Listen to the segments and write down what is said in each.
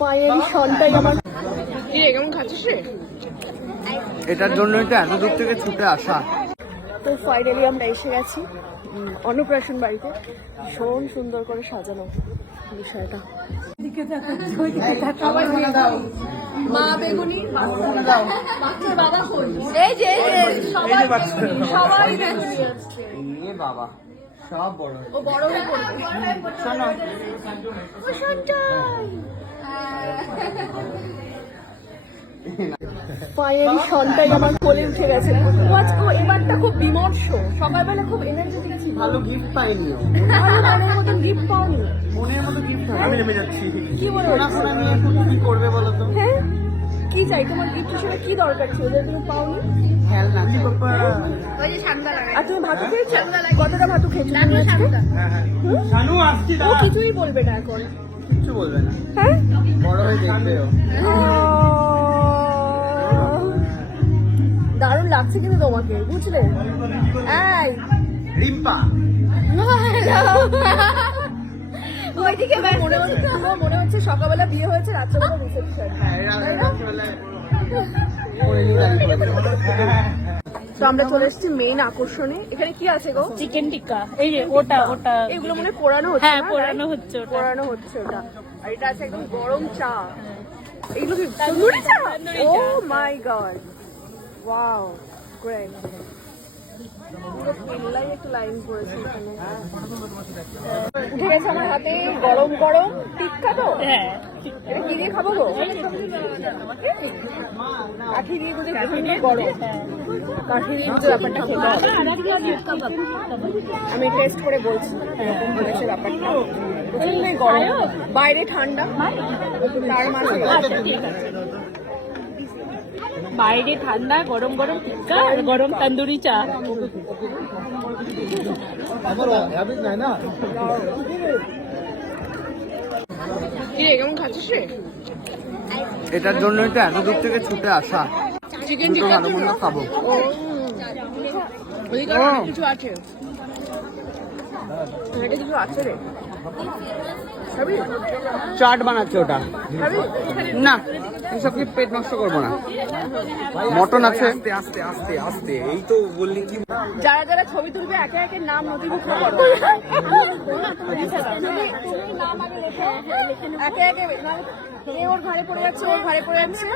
Finally সনটাই আমার কি রে কেমন খাচ্ছিস রে? এটার জন্যই তো এত দূর থেকে ছুটে আসা। তো ফাইনালি আমরা এসে গেছি অন্নপ্রাশন বাড়িতে। ভীষণ সুন্দর করে সাজানো বিষয়টা। মা বেগুনি বাবা এই যে সবাই সবাই বেগুনি আসছে এ বাবা সব বড় ও বড় হয়ে পড়বে। শোনো। ও সন্তান আমার কোলে উঠে গেছে। ও আজকে ও এবারটা খুব বিমর্ষ। সকালবেলা খুব এনার্জেটিক ছিল। ভালো গিফট পাইনি ও। মনের মতন গিফট পাওনি। মনের মতো গিফট আমি নেমে যাচ্ছি। কি বলে? সোনা সোনা নিয়ে কি করবে বলো তো? হ্যাঁ। কি চাই? তোমার গিফট হিসেবে কি দরকার ছিল? যে তুমি পাওনি? খেলনা কি বাবা। আর তুমি ভাতু খেয়েছো? কতটা ভাতু খেয়েছো? শানু আসছি ও কিছুই বলবে না এখন। কিচ্ছু বলবে না হ্যাঁ বড় হয়ে দেখবে ও দারুণ লাগছে কিন্তু তোমাকে বুঝলে এই রিম্পা ওইদিকে মনে হচ্ছে মনে হচ্ছে সকালবেলা বিয়ে হয়েছে রাত্রেবেলা রিসেপশন হ্যাঁ এরা রাত্রিবেলায় করে নিয়ে দাঁড়িয়ে পড়েছে। তো আমরা চলে এসেছি মেইন আকর্ষণে। এখানে কি আছে গো? চিকেন টিক্কা এই যে ওটা ওটা এগুলো মনে হয় পোড়ানো হচ্ছে হ্যাঁ পোড়ানো হচ্ছে ওটা। পোড়ানো হচ্ছে ওটা। আর এটা আছে একদম গরম চা। এগুলো কি তন্দুরি চা? Oh my god wow great উঠে গেছে আমার হাতে গরম গরম টিক্কা তো? হ্যাঁ। এটা কি দিয়ে খাব গো? কাঠি দিয়ে বুঝে প্রচণ্ড গরম কাঠি দিয়ে বুঝে ব্যাপারটা খেতে হবে আমি টেস্ট করে বলছি এরকম হয়েছে ব্যাপারটা। প্রচণ্ড গরম। বাইরে ঠান্ডা। তার মাঝে বাইরে ঠান্ডা গরম গরম টিক্কা আর গরম তন্দুরি চা। কি কেমন খাচ্ছিস রে? এটার জন্যই তো এত দূর থেকে ছুটে আসা। চিকেন ভালো মন্দ খাব। অনেক কিছু আছে। কিছু আছে রে। চাট বানাচ্ছে ওটা। না এসব কি পেট নষ্ট করব না। মটন আছে। আস্তে আস্তে আস্তে আস্তে এই তো বললি কি যারা যারা ছবি তুলবে একে একে নাম নথিভুক্ত করো। তুমি তুমি নাম আগে লেখো একে একে ওর ঘরে পড়ে যাচ্ছে ওর ঘরে পড়ে যাচ্ছে।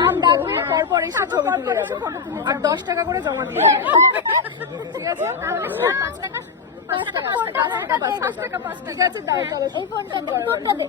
নাম ডাকবে পরপর এসে ছবি তুলে যাবে। আর দশ টাকা করে জমা দিয়ে ঠিক আছে? পাঁচ টাকা পাঁচ টাকা টাকা টাকা ঠিক আছে দাও তাহলে এই ফোনটা দে।